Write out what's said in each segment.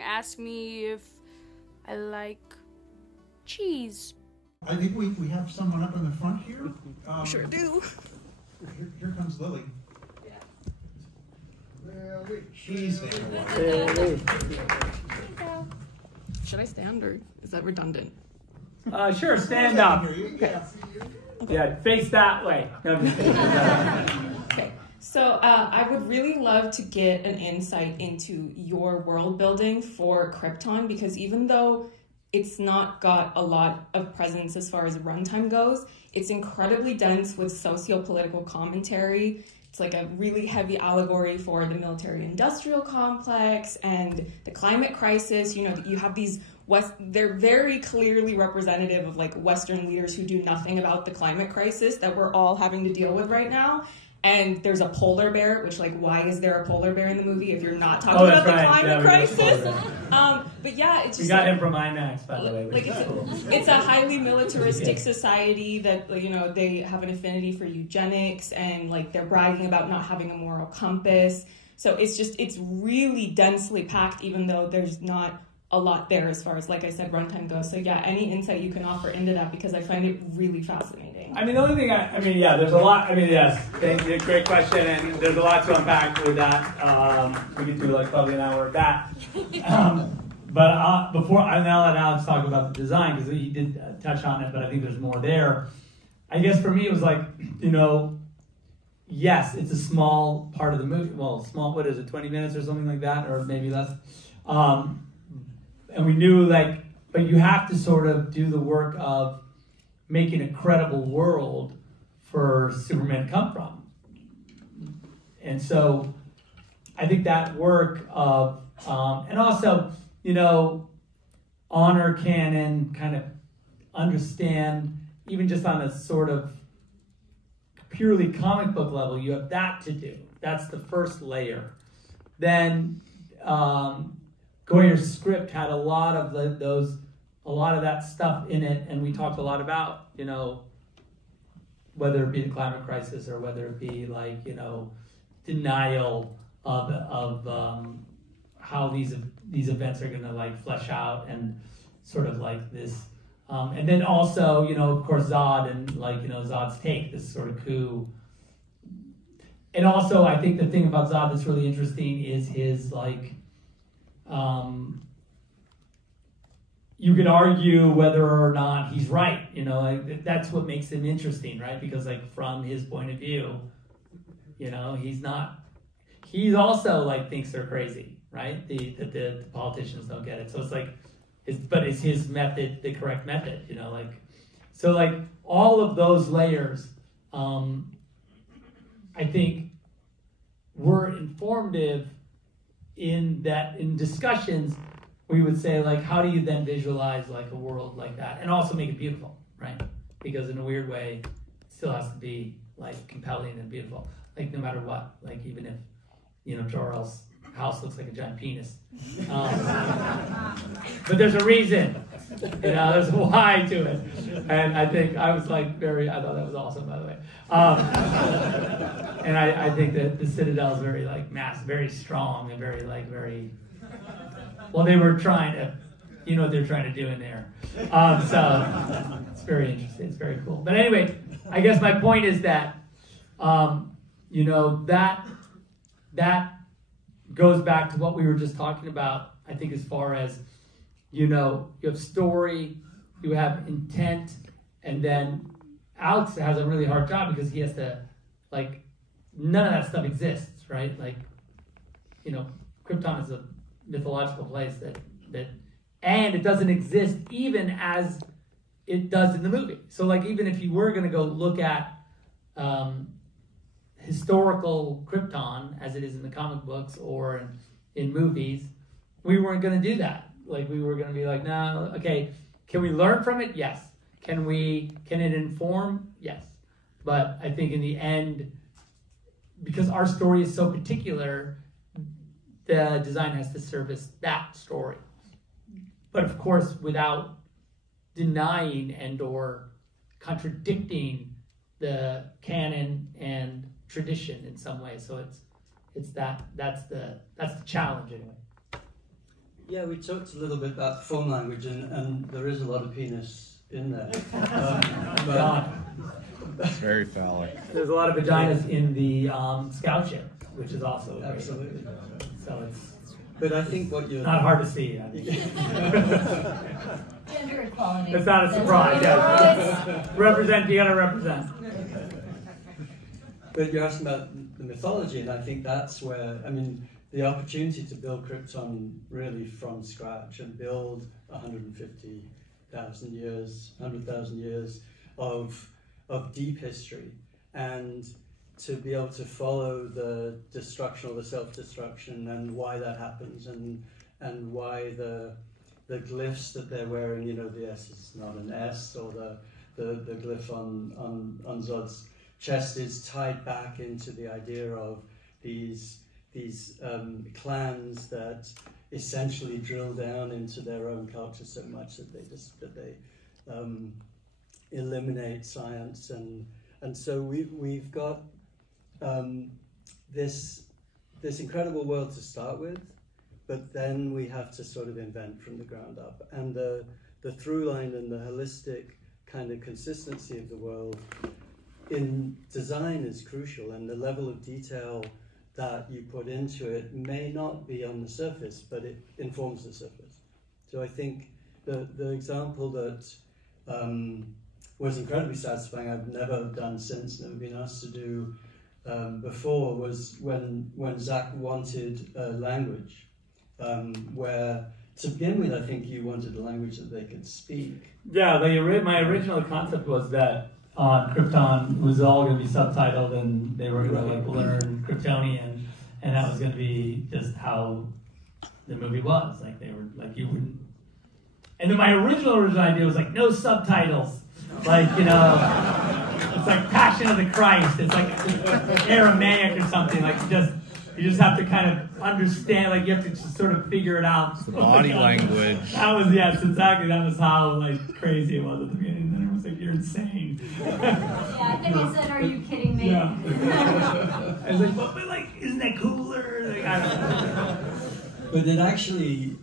Ask me if I like cheese. I think we have someone up in the front here. Sure do. Here comes Lily. Yeah. Lily. She's there. Should I stand or is that redundant? Sure, stand up. Okay. Yeah, face that way. No, I'm just kidding. Okay, so I would really love to get an insight into your world building for Krypton, because even though it's not got a lot of presence as far as runtime goes, it's incredibly dense with socio-political commentary. It's like a really heavy allegory for the military-industrial complex and the climate crisis. You know, you have these they're very clearly representative of like Western leaders who do nothing about the climate crisis that we're all having to deal with right now. And there's a polar bear, which, like, why is there a polar bear in the movie if you're not talking about the climate crisis? But yeah, it's just... We got him from IMAX, by the way. Like, it's a highly militaristic society that, you know, they have an affinity for eugenics, and, like, they're bragging about not having a moral compass. So it's really densely packed, even though there's not a lot there as far as, like I said, runtime goes. So yeah, any insight you can offer into that, because I find it really fascinating. I mean, the only thing yeah, there's a lot. I mean, yes, thank you, great question, and there's a lot to unpack with that. We could do like probably an hour of that. But before I now let Alex talk about the design, because he did touch on it, but I think there's more there. I guess for me, it was like, you know, yes, it's a small part of the movie. Well, small, what is it, 20 minutes or something like that, or maybe less. And we knew, like, but you have to sort of do the work of making a credible world for Superman to come from. And so I think that work of, and also, you know, honor canon, kind of understand, even just on a sort of purely comic book level, you have that to do. That's the first layer. Then, Goyer's script had a lot of that stuff in it, and we talked a lot about, you know, whether it be the climate crisis or whether it be, like, you know, denial of how these events are going to, like, flesh out, and sort of like this, and then also, you know, of course, Zod, and, like, you know, Zod's take, this sort of coup. And also, I think the thing about Zod that's really interesting is his, like, you could argue whether or not he's right, you know, like, that's what makes him interesting, right? Because, like, from his point of view, you know, he's also, like, thinks they're crazy, right? The politicians don't get it. So it's like, but is his method the correct method, you know, like, so, like, all of those layers, I think were informative in that, in discussions, we would say, like, how do you then visualize, like, a world like that, and also make it beautiful, right? Because in a weird way, it still has to be, like, compelling and beautiful, like, no matter what, like, even if, you know, Jor-El's house looks like a giant penis, but there's a reason, you know, there's a why to it, and I think I thought that was awesome, by the way, and I think that the Citadel is very, like, very strong, and very, like, well, they were trying to, you know what they're trying to do in there. So it's very interesting. It's very cool. But anyway, I guess my point is that, you know, that goes back to what we were just talking about, I think, as far as, you know, you have story, you have intent, and then Alex has a really hard job because he has to, like, none of that stuff exists, right? Like, you know, Krypton is a mythological place and it doesn't exist even as it does in the movie. So, like, even if you were going to go look at historical Krypton as it is in the comic books or in movies, we weren't going to do that. Like, we were going to be like, no, okay, can we learn from it? Yes. Can it inform? Yes. But I think in the end, because our story is so particular, the design has to service that story. But of course, without denying and or contradicting the canon and tradition in some way. So that's the challenge anyway. Yeah, we talked a little bit about form language, and there is a lot of penis in there. It's very phallic. There's a lot of vaginas in the scout ship, which is also great. Absolutely. So it's But I think what you're not hard to see. Gender equality. It's not a surprise. Yeah. Represent. You gotta represent. But you're asking about the mythology, and I think that's where, I mean, the opportunity to build Krypton really from scratch and build 150,000 years, 100,000 years of deep history, and to be able to follow the destruction or the self-destruction and why that happens, and why the glyphs that they're wearing, you know, the S is not an S, or the glyph on Zod's chest is tied back into the idea of these clans that essentially drill down into their own culture so much that they eliminate science, and so we've got this incredible world to start with, but then we have to sort of invent from the ground up, and the through line and the holistic kind of consistency of the world in design is crucial, and the level of detail that you put into it may not be on the surface, but it informs the surface. So I think the example that was incredibly satisfying, I've never done since, never been asked to do before, was when Zach wanted a language, where to begin with, I think you wanted a language that they could speak. Yeah, my original concept was that on Krypton it was all going to be subtitled, and they were going to like learn Kryptonian, and that was going to be just how the movie was. Like they were like you wouldn't. And then my original idea was like no subtitles, like it's like Passion of the Christ. It's like Aramaic or something. Like you just have to kind of understand. Like you have to just sort of figure it out. It's the body language. That was exactly. That was how like crazy it was at the beginning. And then it was like you're insane. Yeah, I think I said, "Are you kidding me?" Yeah. I was like, but like, isn't that cooler? Like, I don't know. But it actually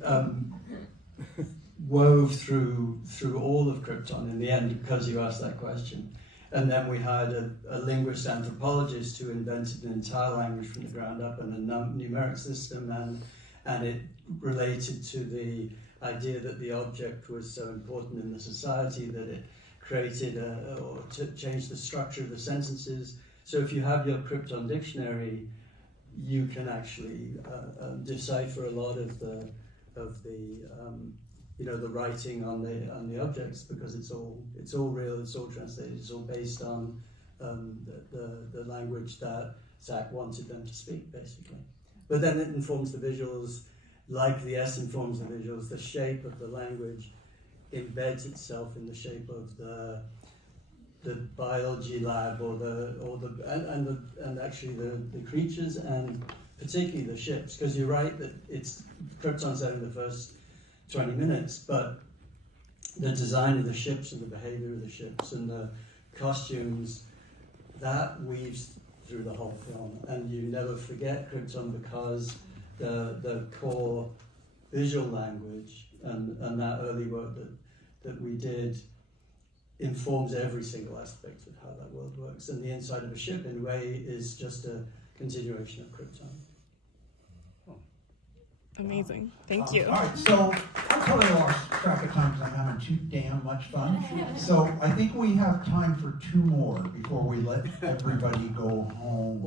wove through all of Krypton in the end, because you asked that question. And then we had a linguist anthropologist who invented an entire language from the ground up, and a numeric system, and it related to the idea that the object was so important in the society that it created or changed the structure of the sentences. So if you have your Krypton dictionary, you can actually decipher a lot of the writing on the objects, because it's all real, it's all translated, it's all based on the language that Zach wanted them to speak, basically. But then it informs the visuals, like the S informs the visuals. The shape of the language embeds itself in the shape of the biology lab, and actually the creatures, and particularly the ships, because you're right that it's Krypton's out in the first 20 minutes, but the design of the ships and the behavior of the ships and the costumes, that weaves through the whole film, and you never forget Krypton, because the core visual language and that early work that we did informs every single aspect of how that world works, and the inside of a ship in a way is just a continuation of Krypton. Amazing. Thank you. All right, so I totally lost track of time because I'm having too damn much fun. So I think we have time for two more before we let everybody go home.